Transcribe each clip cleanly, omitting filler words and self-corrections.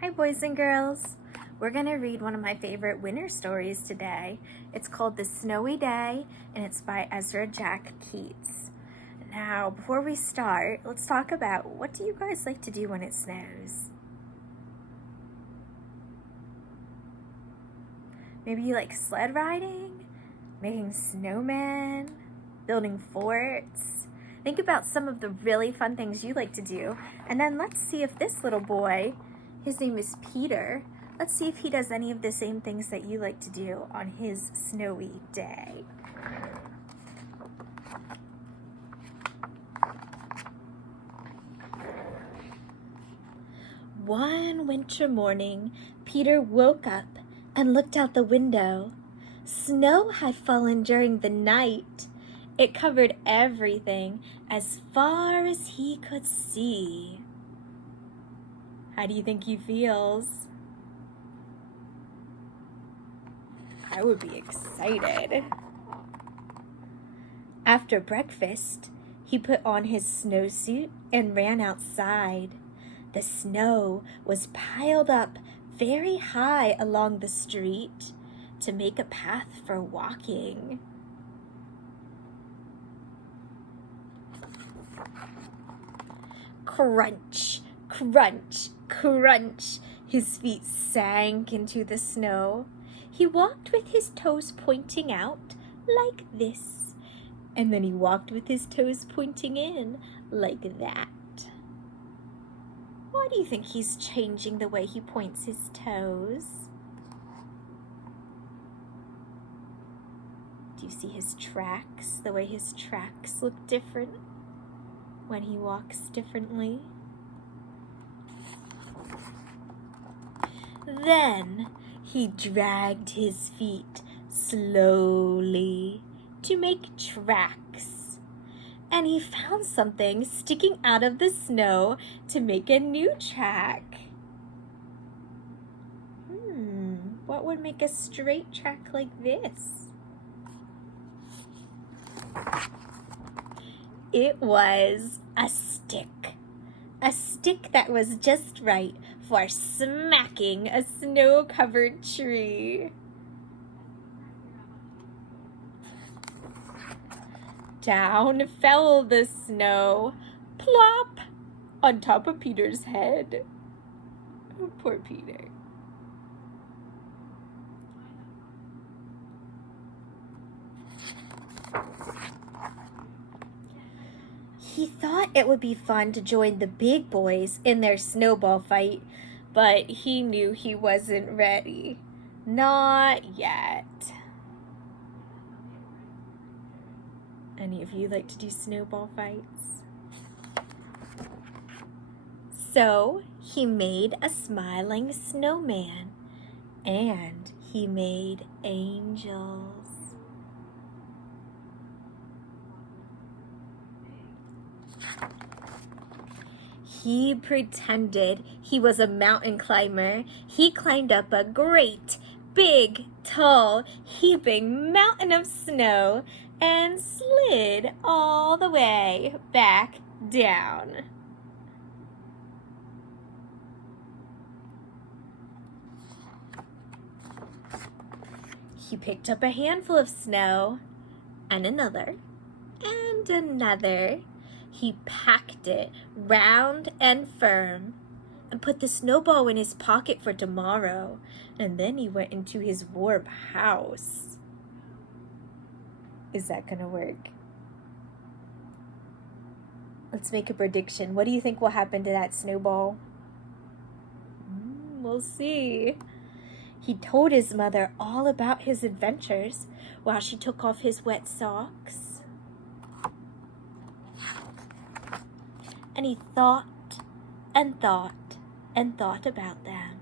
Hi boys and girls! We're going to read one of my favorite winter stories today. It's called The Snowy Day and it's by Ezra Keats. Now, before we start, let's talk about what do you guys like to do when it snows? Maybe you like sled riding, making snowmen, building forts. Think about some of the really fun things you like to do, and then let's see if this little boy, his name is Peter, let's see if he does any of the same things that you like to do on his snowy day. One winter morning, Peter woke up and looked out the window. Snow had fallen during the night. It covered everything as far as he could see. How do you think he feels? I would be excited. After breakfast, he put on his snowsuit and ran outside. The snow was piled up very high along the street to make a path for walking. Crunch, crunch, crunch. His feet sank into the snow. He walked with his toes pointing out like this, and then he walked with his toes pointing in like that. Why do you think he's changing the way he points his toes? Do you see his tracks, the way his tracks look different when he walks differently? Then he dragged his feet slowly to make tracks, and he found something sticking out of the snow to make a new track. What would make a straight track like this? It was a stick that was just right for smacking a snow-covered tree. Down fell the snow, plop, on top of Peter's head. Oh, poor Peter. He thought it would be fun to join the big boys in their snowball fight, but he knew he wasn't ready. Not yet. Any of you like to do snowball fights? So he made a smiling snowman, and he made angels. He pretended he was a mountain climber. He climbed up a great, big, tall, heaping mountain of snow and slid all the way back down. He picked up a handful of snow and another and another. He packed it round and firm and put the snowball in his pocket for tomorrow, and then he went into his warm house. Is that gonna work? Let's make a prediction. What do you think will happen to that snowball? We'll see. He told his mother all about his adventures while she took off his wet socks. And he thought and thought and thought about them.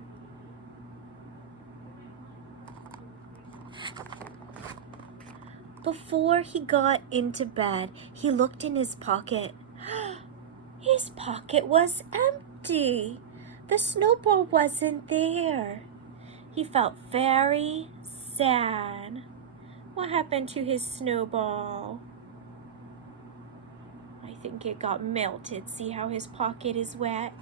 Before he got into bed, he looked in his pocket. His pocket was empty. The snowball wasn't there. He felt very sad. What happened to his snowball? I think it got melted. See how his pocket is wet?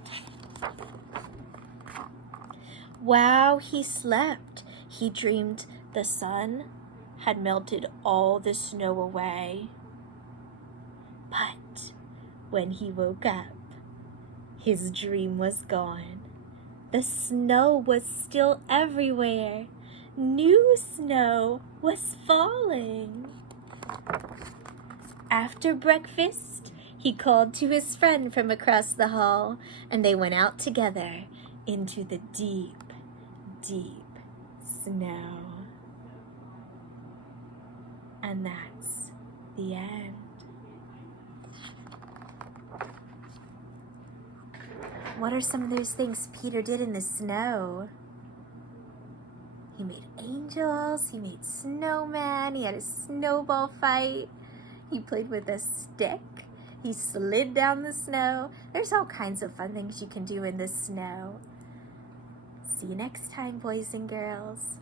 While he slept, he dreamed the sun had melted all the snow away. But when he woke up, his dream was gone. The snow was still everywhere. New snow was falling. After breakfast, he called to his friend from across the hall, and they went out together into the deep, deep snow. And that's the end. What are some of those things Peter did in the snow? He made angels, he made snowmen, he had a snowball fight, he played with a stick, he slid down the snow. There's all kinds of fun things you can do in the snow. See you next time, boys and girls.